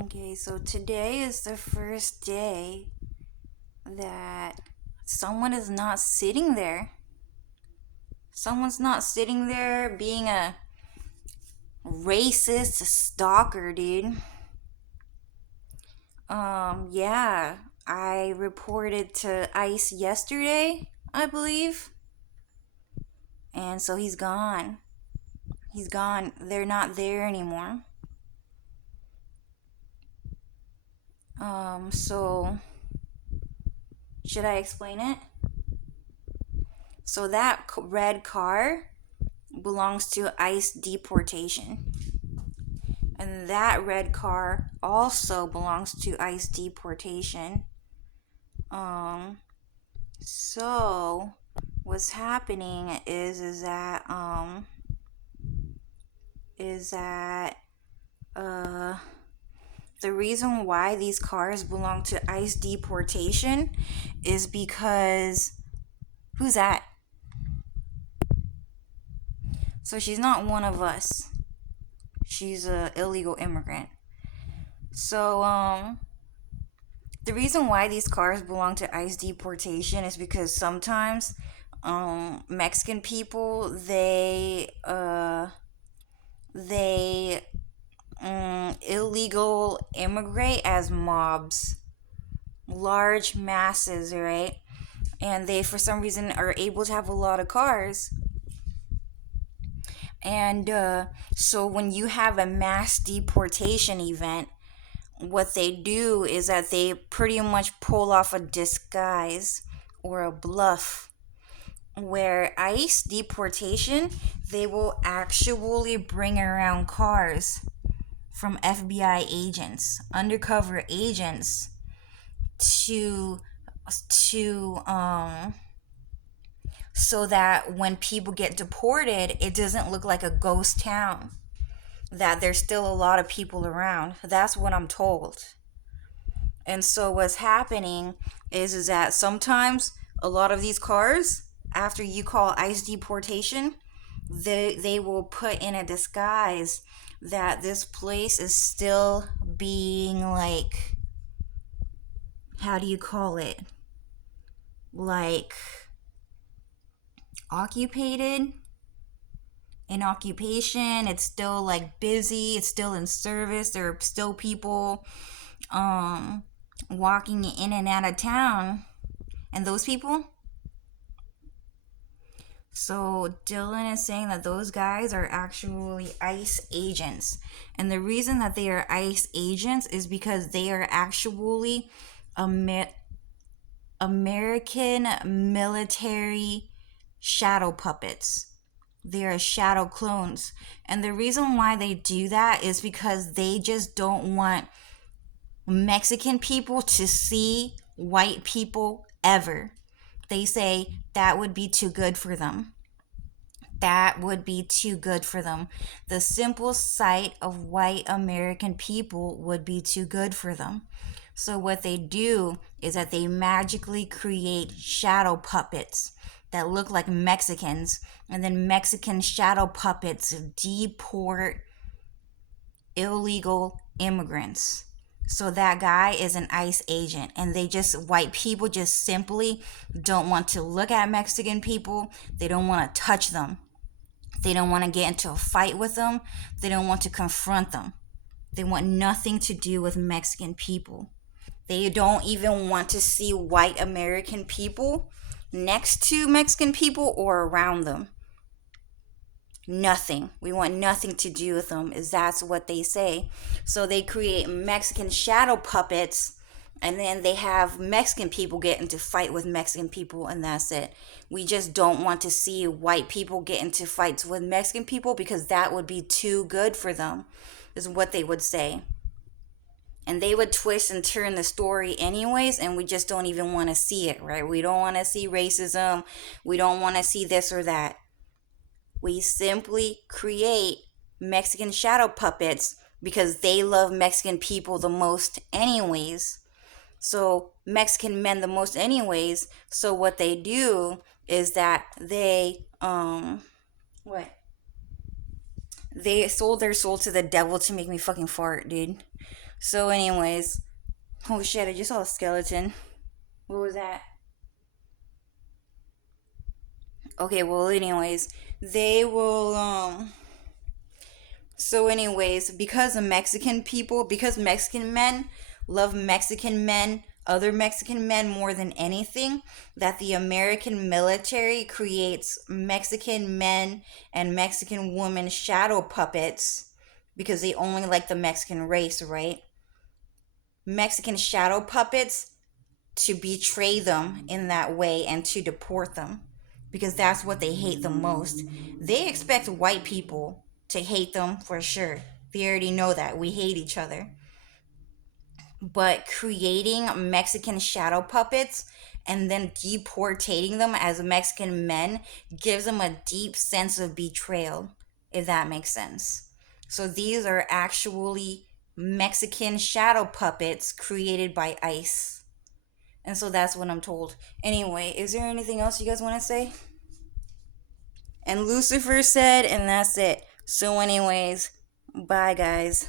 Okay, so today is the first day that someone is not sitting there. Someone's not sitting there being a racist stalker, dude. Yeah, I reported to ICE yesterday, I believe. And so he's gone. He's gone. They're not there anymore. So should I explain it? So that red car belongs to ICE deportation. And that red car also belongs to ICE deportation. Um, so what's happening is that uh the reason why these cars belong to ICE deportation is because who's that? So she's not one of us. She's a illegal immigrant. So the reason why these cars belong to ICE deportation is because sometimes Mexican people they illegal immigrate as mobs, large masses, right? And they for some reason are able to have a lot of cars. And so when you have a mass deportation event, what they do is that they pretty much pull off a disguise or a bluff where ICE deportation, they will actually bring around cars from FBI agents, undercover agents, to to so that when people get deported, it doesn't look like a ghost town, that there's still a lot of people around. That's what I'm told. And so what's happening is that sometimes a lot of these cars, after you call ICE deportation, they will put in a disguise that this place is still being like, how do you call it? Like occupied, in occupation. It's still like busy, it's still in service, there are still people um walking in and out of town, and those people. So Dylan is saying that those guys are actually ICE agents. And the reason that they are ICE agents is because they are actually Amer- American military shadow puppets. They are shadow clones. And the reason why they do that is because they just don't want Mexican people to see white people ever. They say that would be too good for them. That would be too good for them. The simple sight of white American people would be too good for them. So, what they do is that they magically create shadow puppets that look like Mexicans, and then Mexican shadow puppets deport illegal immigrants. So that guy is an ICE agent, and white people just simply don't want to look at Mexican people. They don't want to touch them. They don't want to get into a fight with them. They don't want to confront them. They want nothing to do with Mexican people. They don't even want to see white American people next to Mexican people or around them. Nothing. We want nothing to do with them, is that's what they say. So they create Mexican shadow puppets, and then they have Mexican people get into fight with Mexican people, and that's it. We just don't want to see white people get into fights with Mexican people because that would be too good for them, is what they would say. And they would twist and turn the story anyways, and we just don't even want to see it, right? We don't want to see racism. We don't want to see this or that. We simply create Mexican shadow puppets because they love Mexican people the most anyways. So Mexican men the most anyways. So what they do is that what? They sold their soul to the devil to make me fucking fart, dude. So, anyways, oh shit, I just saw a skeleton. What was that? Okay, well, anyways, they will, so, anyways, because of Mexican people, because Mexican men love Mexican men, other Mexican men more than anything, that the American military creates Mexican men and Mexican women shadow puppets because they only like the Mexican race, right? Mexican shadow puppets to betray them in that way and to deport them because that's what they hate the most. They expect white people to hate them for sure. They already know that. We hate each other. But creating Mexican shadow puppets and then deportating them as Mexican men gives them a deep sense of betrayal, if that makes sense. So these are actually Mexican shadow puppets created by ICE. And so that's what I'm told. Anyway, is there anything else you guys want to say? And Lucifer said, and that's it. So, anyways, bye, guys.